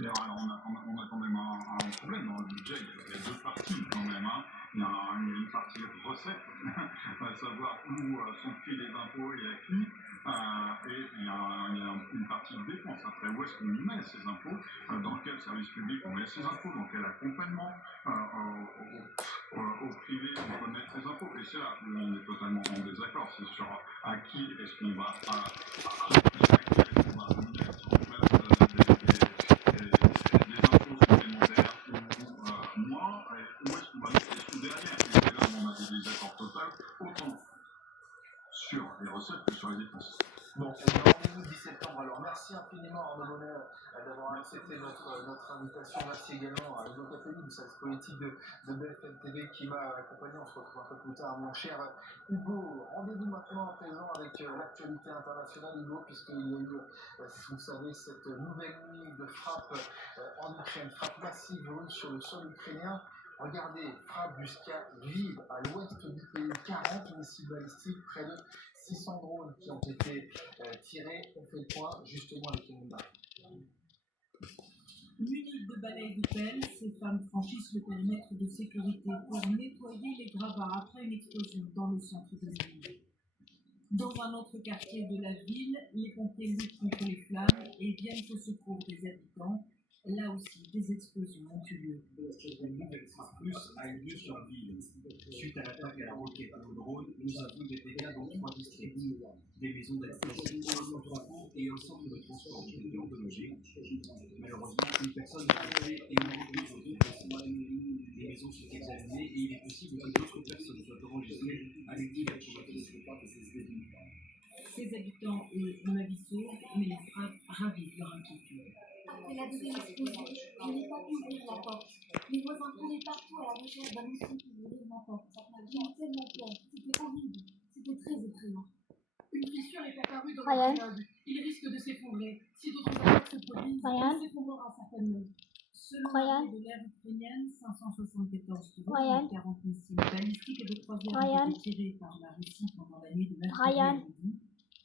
Et alors, on a quand même un problème dans le budget. Il y a deux parties quand même. Hein. Il y a une partie recette, à savoir où sont faits les impôts et à qui. Et il y a une partie de dépenses. Après, où est-ce qu'on met ces impôts, dans quel service public on met ces impôts, dans quel accompagnement au privé on peut mettre ces impôts. Et c'est là où on est totalement en désaccord. C'est sur à qui est-ce qu'on va sur les recettes que sur les dépenses. Bon, rendez-vous le 10 septembre. Alors, merci infiniment Arnaud Bonnet d'avoir accepté notre invitation. Merci également à Hugo Cappelli du service politique de BFM TV qui m'a accompagné. On se retrouve un peu plus tard, mon cher Hugo. Rendez-vous maintenant à présent avec l'actualité internationale, Hugo, puisqu'il y a eu, vous savez, cette nouvelle nuit de frappe en Ukraine, frappe massive sur le sol ukrainien. Regardez, frappe jusqu'à Lviv, à l'ouest du pays, 40 missiles balistiques, près de 600 drones qui ont été tirés. On fait le point justement avec Emmanuel. Munies de balais de pelle, ces femmes franchissent le périmètre de sécurité pour nettoyer les gravats après une explosion dans le centre de Lviv. Dans un autre quartier de la ville, les pompiers luttent contre les flammes et viennent au secours des habitants. Là aussi, des explosions ont eu lieu. Une nouvelle frappe russe a eu lieu sur Lviv. Suite à l'attaque à la roquette et au drone, nous avons des dégâts dans 3 districts. Des maisons d'habitation, un entrepôt et un centre de transport qui ont été endommagés. Malheureusement, une personne est tuée et une autre blessée. Les maisons sont examinées et il est possible que d'autres personnes soient enregistrées à l'évacuation. Ces habitants, eux, ont la vie sauve, mais les frappes ravivent leur inquiétude. Après la deuxième explosion, je n'ai pas pu ouvrir la porte. Les voisins couraient partout à la recherche d'un missile qui ouvrait ma porte. J'ai eu tellement peur. C'était horrible. C'était très effrayant. Une fissure est apparue dans l'immeuble. Il risque de s'effondrer. Si d'autres attaques se produisent, il s'effondrera certainement. Selon l'armée de l'air ukrainienne, 574 drones et 40 missiles balistiques de croisière ont été tirés par la Russie pendant la nuit de mercredi à jeudi.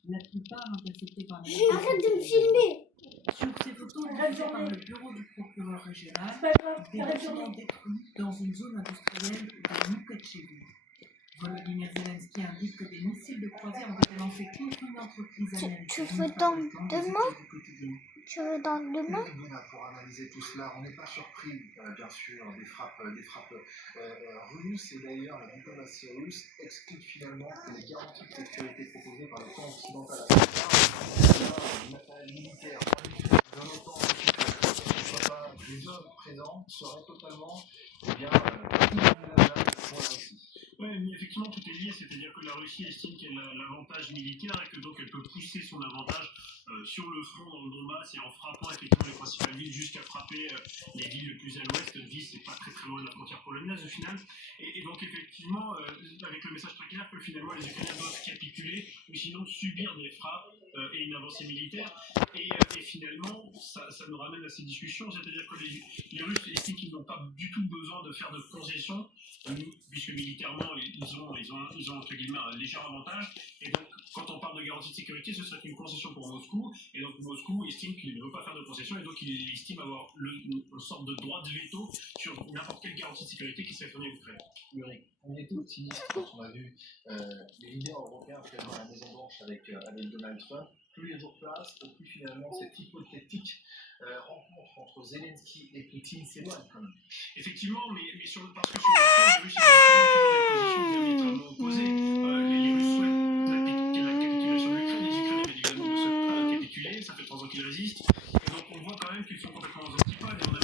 La plupart interceptés par les... Arrête de me filmer! Sur ces photos réalisées par le bureau du procureur régional, des bâtiments détruits dans une zone industrielle de près de chez vous. Volodymyr Zelensky indique que des missiles de croisière ont été lancés contre une entreprise américaine. Tu veux dans demain? Tu veux dans demain? Pour analyser tout cela, on n'est pas surpris, bien sûr, des frappes russes. Et d'ailleurs, la diplomatie russe explique finalement que les garanties de sécurité proposées par le camp occidental à du matériel militaire en Ukraine, de l'OTAN, qu'il ne soit pas des hommes présents, serait totalement inenvisageable pour la Russie. Oui, mais effectivement, tout est lié, c'est-à-dire que la Russie estime qu'elle a l'avantage militaire et que donc elle peut pousser son avantage sur le front dans le Donbass et en frappant effectivement les principales villes jusqu'à frapper les villes les plus à l'ouest. Lviv, c'est pas très très loin de la frontière polonaise au final. Et donc effectivement, avec le message très clair que finalement les Ukrainiens doivent capituler ou sinon subir des frappes et une avancée militaire. Et finalement, ça nous ramène à ces discussions, c'est-à-dire que les Russes estiment qu'ils n'ont pas du tout besoin de faire de concessions, puisque militairement, ils ont entre guillemets un léger avantage. Et donc, quand on parle de garantie de sécurité, ce serait une concession pour Moscou. Et donc, Moscou estime qu'il ne veut pas faire de concession, et donc il estime avoir une sorte de droit de veto sur n'importe quelle garantie de sécurité qui serait fournie à l'Ukraine. Uric, on était optimiste quand on a vu les leaders européens finalement à la Maison-Blanche avec Donald Trump. Plus les jours passent, plus finalement cette hypothétique rencontre entre Zelensky et Poutine s'éloigne quand même. Effectivement, mais parce que sur le front, les Russes ont des positions diamétralement opposées. Les Russes souhaitent la capitulation de l'Ukraine, les Ukrainiens évidemment ne souhaitent pas capituler, ça fait 3 ans qu'ils résistent. Et donc on voit quand même qu'ils sont complètement aux antipodes.